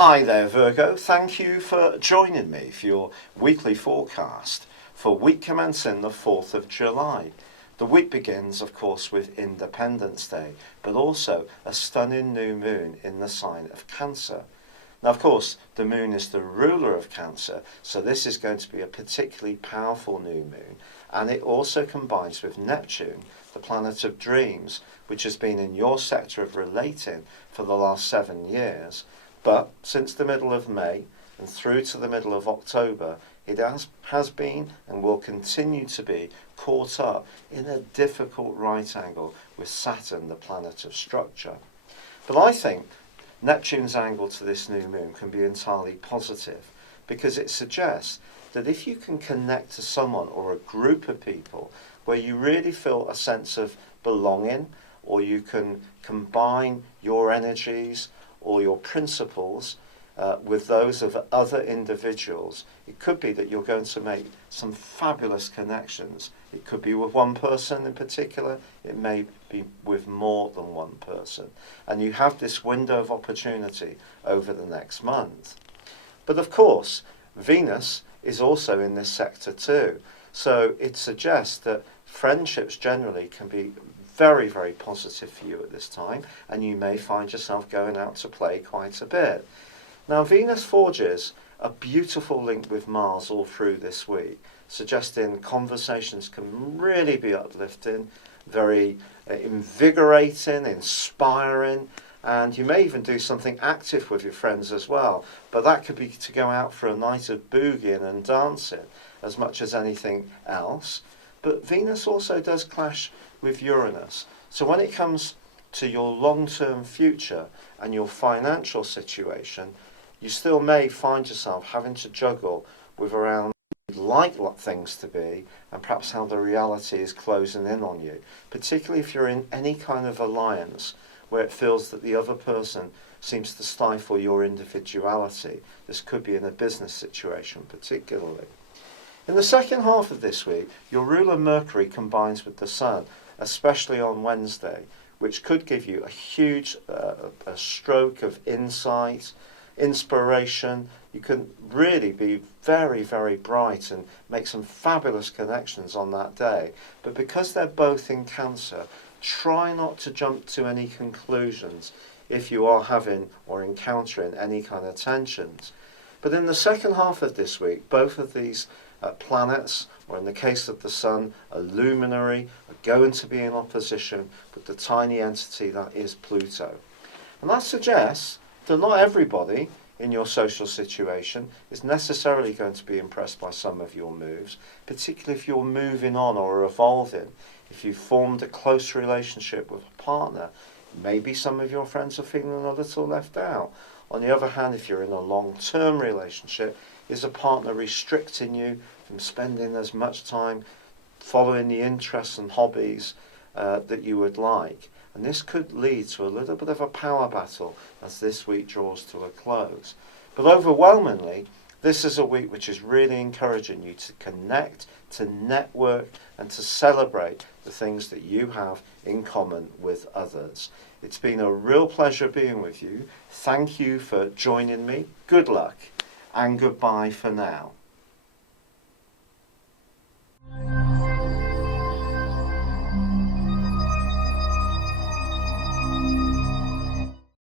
Hi there, Virgo. Thank you for joining me for your weekly forecast for week commencing the 4th of July. The week begins, of course, with Independence Day, but also a stunning new moon in the sign of Cancer. Now, of course, the moon is the ruler of Cancer, so this is going to be a particularly powerful new moon. And it also combines with Neptune, the planet of dreams, which has been in your sector of relating for the last 7 years. But since the middle of May and through to the middle of October, it has been and will continue to be caught up in a difficult right angle with Saturn, the planet of structure. But I think Neptune's angle to this new moon can be entirely positive, because it suggests that if you can connect to someone or a group of people where you really feel a sense of belonging, or you can combine your energies or your principles with those of other individuals, it could be that you're going to make some fabulous connections. It could be with one person in particular, it may be with more than one person. And you have this window of opportunity over the next month. But of course, Venus is also in this sector too. So it suggests that friendships generally can be very, very positive for you at this time, and you may find yourself going out to play quite a bit. Now, Venus forges a beautiful link with Mars all through this week, suggesting conversations can really be uplifting, very invigorating, inspiring, and you may even do something active with your friends as well. But that could be to go out for a night of boogieing and dancing as much as anything else. But Venus also does clash with Uranus. So when it comes to your long-term future and your financial situation, you still may find yourself having to juggle with around you'd like things to be and perhaps how the reality is closing in on you, particularly if you're in any kind of alliance where it feels that the other person seems to stifle your individuality. This could be in a business situation particularly. In the second half of this week, your ruler Mercury combines with the Sun, especially on Wednesday, which could give you a huge a stroke of insight, inspiration. You can really be very, very bright and make some fabulous connections on that day. But because they're both in Cancer, try not to jump to any conclusions if you are having or encountering any kind of tensions. But in the second half of this week, both of these planets, or in the case of the Sun, a luminary, are going to be in opposition with the tiny entity that is Pluto. And that suggests that not everybody in your social situation is necessarily going to be impressed by some of your moves, particularly if you're moving on or evolving. If you've formed a close relationship with a partner, maybe some of your friends are feeling a little left out. On the other hand, if you're in a long-term relationship, is a partner restricting you from spending as much time following the interests and hobbies that you would like? And this could lead to a little bit of a power battle as this week draws to a close. But overwhelmingly, this is a week which is really encouraging you to connect, to network, and to celebrate the things that you have in common with others. It's been a real pleasure being with you. Thank you for joining me. Good luck, and goodbye for now.